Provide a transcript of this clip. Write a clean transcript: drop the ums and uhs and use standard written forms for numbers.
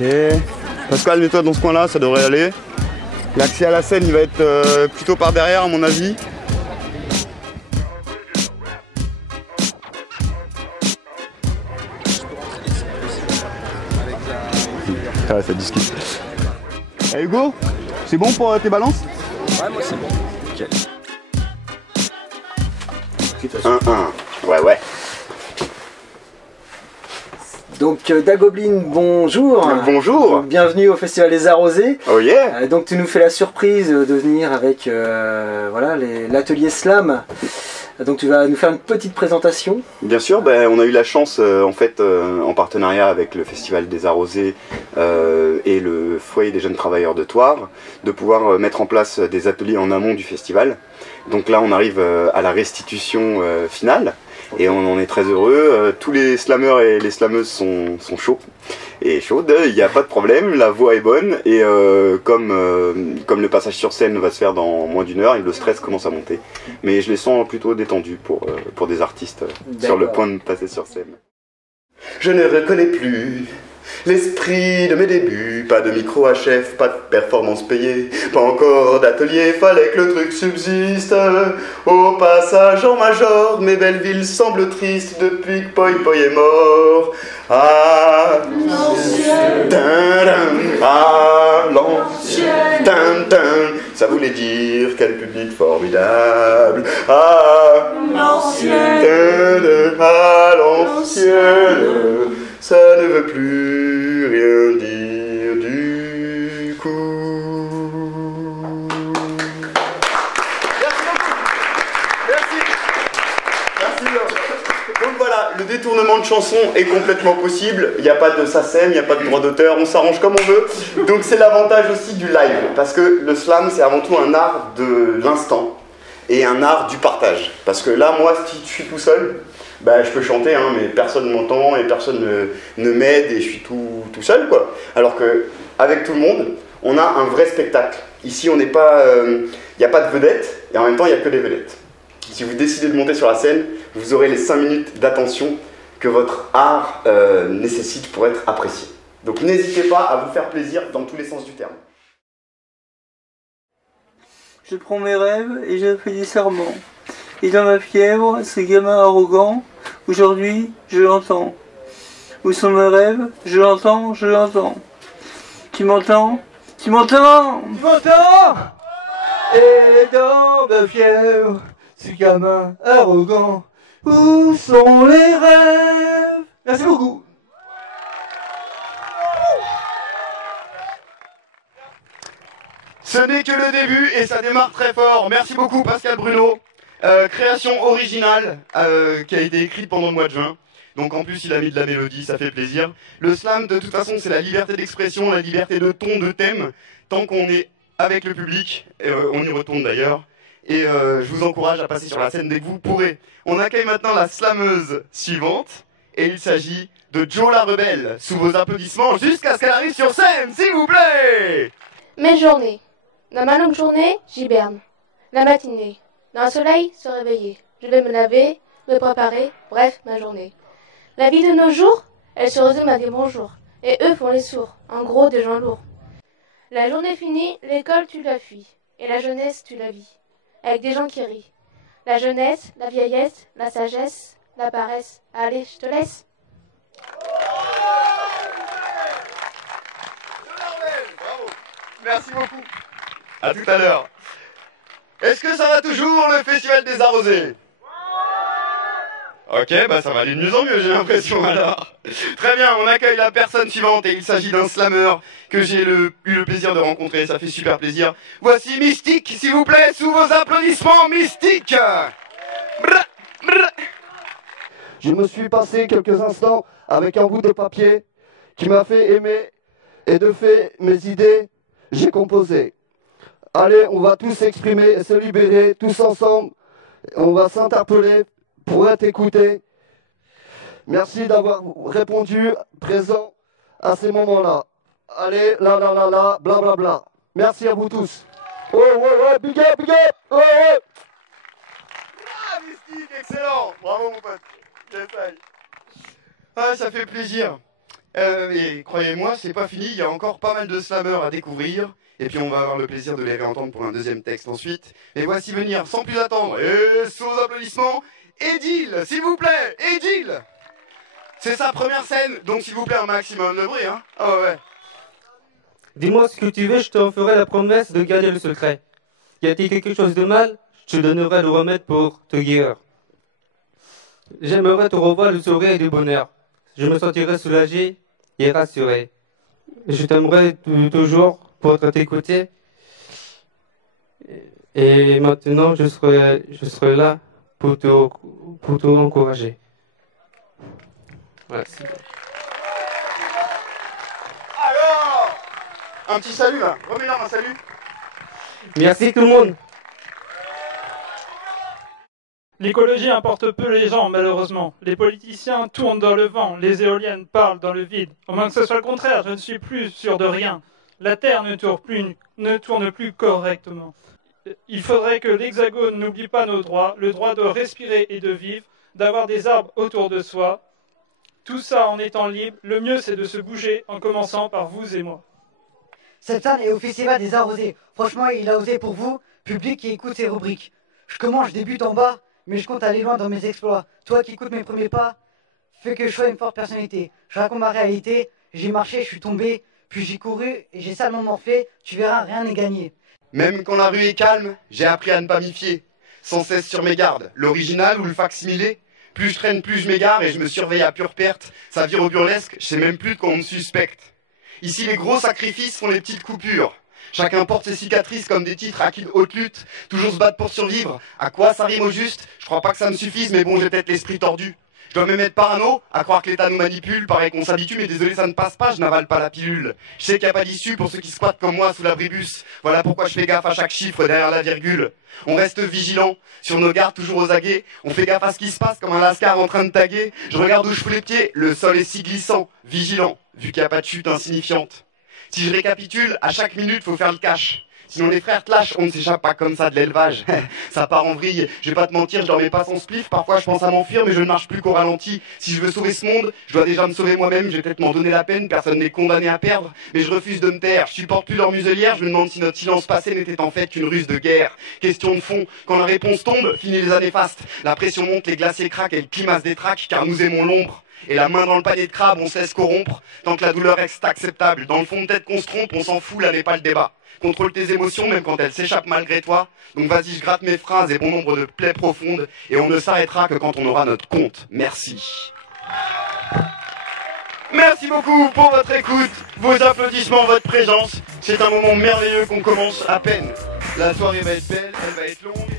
Ok. Pascal, mets-toi dans ce coin-là, ça devrait aller. L'accès à la scène, il va être plutôt par derrière, à mon avis. Ah, ça discute. Hey Hugo, c'est bon pour tes balances? Ouais, moi c'est bon. Nickel. 1-1. Ouais. Donc Dagoblin, bonjour. Bonjour. Bienvenue au Festival des Arrosés. Oh yeah. Donc tu nous fais la surprise de venir avec voilà, l'atelier Slam. Donc tu vas nous faire une petite présentation. Bien sûr, on a eu la chance en fait en partenariat avec le Festival des Arrosés et le Foyer des Jeunes Travailleurs de Thouars de pouvoir mettre en place des ateliers en amont du festival. Donc là on arrive à la restitution finale et on en est très heureux. Tous les slameurs et les slameuses sont chauds et chaudes, il n'y a pas de problème, la voix est bonne et comme le passage sur scène va se faire dans moins d'une heure, le stress commence à monter. Mais je les sens plutôt détendus pour des artistes sur le point de passer sur scène. Je ne reconnais plus l'esprit de mes débuts, pas de micro HF, pas de performance payée, pas encore d'atelier, fallait que le truc subsiste. Au passage en major, mes belles villes semblent tristes depuis que Poi Poi est mort. Ah, l'ancien, ah, l'ancien, ça voulait dire quel public formidable. Ah, l'ancien, ah, l'ancienne, ça ne veut plus rien dire du coup. Merci beaucoup. Merci. Donc voilà, le détournement de chanson est complètement possible. Il n'y a pas de SACEM, il n'y a pas de droit d'auteur, on s'arrange comme on veut. Donc c'est l'avantage aussi du live. Parce que le slam, c'est avant tout un art de l'instant et un art du partage. Parce que là, moi, si je suis tout seul, je peux chanter, hein, mais personne ne m'entend et personne ne m'aide et je suis tout seul, quoi. Alors qu'avec tout le monde, on a un vrai spectacle. Ici, on n'est pas, y a pas de vedettes et en même temps, il n'y a que des vedettes. Si vous décidez de monter sur la scène, vous aurez les 5 minutes d'attention que votre art nécessite pour être apprécié. Donc n'hésitez pas à vous faire plaisir dans tous les sens du terme. Je prends mes rêves et je fais des serments. Et dans ma fièvre, ce gamin arrogant, aujourd'hui, je l'entends. Où sont mes rêves? Je l'entends, je l'entends. Tu m'entends? Tu m'entends? Tu m'entends? Et dans ma fièvre, ce gamin arrogant, où sont les rêves? Merci beaucoup. Ce n'est que le début et ça démarre très fort. Merci beaucoup Pascal Bruno. Création originale qui a été écrite pendant le mois de juin. Donc en plus il a mis de la mélodie, ça fait plaisir. Le slam de toute façon c'est la liberté d'expression, la liberté de ton, de thème. Tant qu'on est avec le public, on y retourne d'ailleurs. Et je vous encourage à passer sur la scène dès que vous pourrez. On accueille maintenant la slameuse suivante. Et il s'agit de Jo la Rebelle. Sous vos applaudissements jusqu'à ce qu'elle arrive sur scène, s'il vous plaît. Mes journées. Dans ma longue journée, j'hiberne. La matinée. Dans le soleil, se réveiller. Je vais me laver, me préparer, bref, ma journée. La vie de nos jours, elle se résume à des bonjours. Et eux font les sourds, en gros des gens lourds. La journée finie, l'école tu la fuis. Et la jeunesse tu la vis. Avec des gens qui rient. La jeunesse, la vieillesse, la sagesse, la paresse. Allez, je te laisse. Bravo. Merci beaucoup. À tout à l'heure. Est-ce que ça va toujours le Festival des Arrosés? Ok, ça va aller de mieux en mieux, j'ai l'impression alors. Très bien, on accueille la personne suivante et il s'agit d'un slameur que j'ai eu le plaisir de rencontrer, ça fait super plaisir. Voici Mystique, s'il vous plaît, sous vos applaudissements, Mystique. Brr, brr. Je me suis passé quelques instants avec un bout de papier qui m'a fait aimer et de fait mes idées, j'ai composé. Allez, on va tous s'exprimer et se libérer, tous ensemble. On va s'interpeller pour être écoutés. Merci d'avoir répondu présent à ces moments-là. Allez, là, bla bla bla. Merci à vous tous. Ouais, big up, ouais. Ah, Mystique, excellent. Bravo mon pote. J'essaye. Ah, ça fait plaisir. Et croyez-moi, c'est pas fini, il y a encore pas mal de slammers à découvrir. Et puis on va avoir le plaisir de les réentendre pour un deuxième texte ensuite. Et voici venir, sans plus attendre, et sous applaudissements, Edil, s'il vous plaît, Edil. C'est sa première scène, donc s'il vous plaît un maximum de bruit, hein. Oh ouais. Dis-moi ce que tu veux, je te ferai la promesse de garder le secret. Y a-t-il quelque chose de mal? Je te donnerai le remède pour te guérir. J'aimerais te revoir le sourire et du bonheur. Je me sentirai soulagé et rassuré. Je t'aimerai toujours pour être à tes côtés. Et maintenant, je serai là pour te encourager. Merci. Alors, un petit salut là, remets-leur un salut. Merci tout le monde. L'écologie importe peu les gens, malheureusement. Les politiciens tournent dans le vent, les éoliennes parlent dans le vide. Au moins que ce soit le contraire, je ne suis plus sûr de rien. La Terre ne tourne plus correctement. Il faudrait que l'Hexagone n'oublie pas nos droits, le droit de respirer et de vivre, d'avoir des arbres autour de soi. Tout ça en étant libre, le mieux c'est de se bouger en commençant par vous et moi. Septane est au Festival des Arrosés. Franchement, il a osé pour vous, public qui écoute ses rubriques. Je débute en bas, mais je compte aller loin dans mes exploits. Toi qui écoutes mes premiers pas, fais que je sois une forte personnalité. Je raconte ma réalité, j'ai marché, je suis tombé, puis j'ai couru et j'ai salement morflé, tu verras, rien n'est gagné. Même quand la rue est calme, j'ai appris à ne pas m'y fier. Sans cesse sur mes gardes, l'original ou le facsimilé. Plus je traîne, plus je m'égare et je me surveille à pure perte. Ça vire au burlesque, je sais même plus de quoi on me suspecte. Ici, les gros sacrifices sont les petites coupures. Chacun porte ses cicatrices comme des titres acquis de haute lutte. Toujours se battre pour survivre. À quoi ça rime au juste? Je crois pas que ça me suffise, mais bon, j'ai peut-être l'esprit tordu. Je dois même être parano, à croire que l'État nous manipule. Pareil qu'on s'habitue, mais désolé, ça ne passe pas, je n'avale pas la pilule. Je sais qu'il n'y a pas d'issue pour ceux qui squattent comme moi sous l'abribus. Voilà pourquoi je fais gaffe à chaque chiffre derrière la virgule. On reste vigilant, sur nos gardes toujours aux aguets. On fait gaffe à ce qui se passe comme un lascar en train de taguer. Je regarde où je fous les pieds, le sol est si glissant. Vigilant, vu qu'il n'y a pas de chute insignifiante. Si je récapitule, à chaque minute, faut faire le cash. Sinon les frères te lâchent, on ne s'échappe pas comme ça de l'élevage. Ça part en vrille, je vais pas te mentir, je dormais pas sans spliff. Parfois je pense à m'enfuir, mais je ne marche plus qu'au ralenti. Si je veux sauver ce monde, je dois déjà me sauver moi-même. Je vais peut-être m'en donner la peine, personne n'est condamné à perdre. Mais je refuse de me taire, je supporte plus leur muselière. Je me demande si notre silence passé n'était en fait qu'une ruse de guerre. Question de fond, quand la réponse tombe, fini les années fastes. La pression monte, les glaciers craquent et le climat se détraque, car nous aimons l'ombre. Et la main dans le panier de crabe, on se laisse corrompre. Tant que la douleur reste acceptable, dans le fond peut-être qu'on se trompe, on s'en fout, là n'est pas le débat. Contrôle tes émotions même quand elles s'échappent malgré toi. Donc vas-y, je gratte mes phrases et bon nombre de plaies profondes. Et on ne s'arrêtera que quand on aura notre compte. Merci. Merci beaucoup pour votre écoute, vos applaudissements, votre présence. C'est un moment merveilleux qu'on commence à peine. La soirée va être belle, elle va être longue.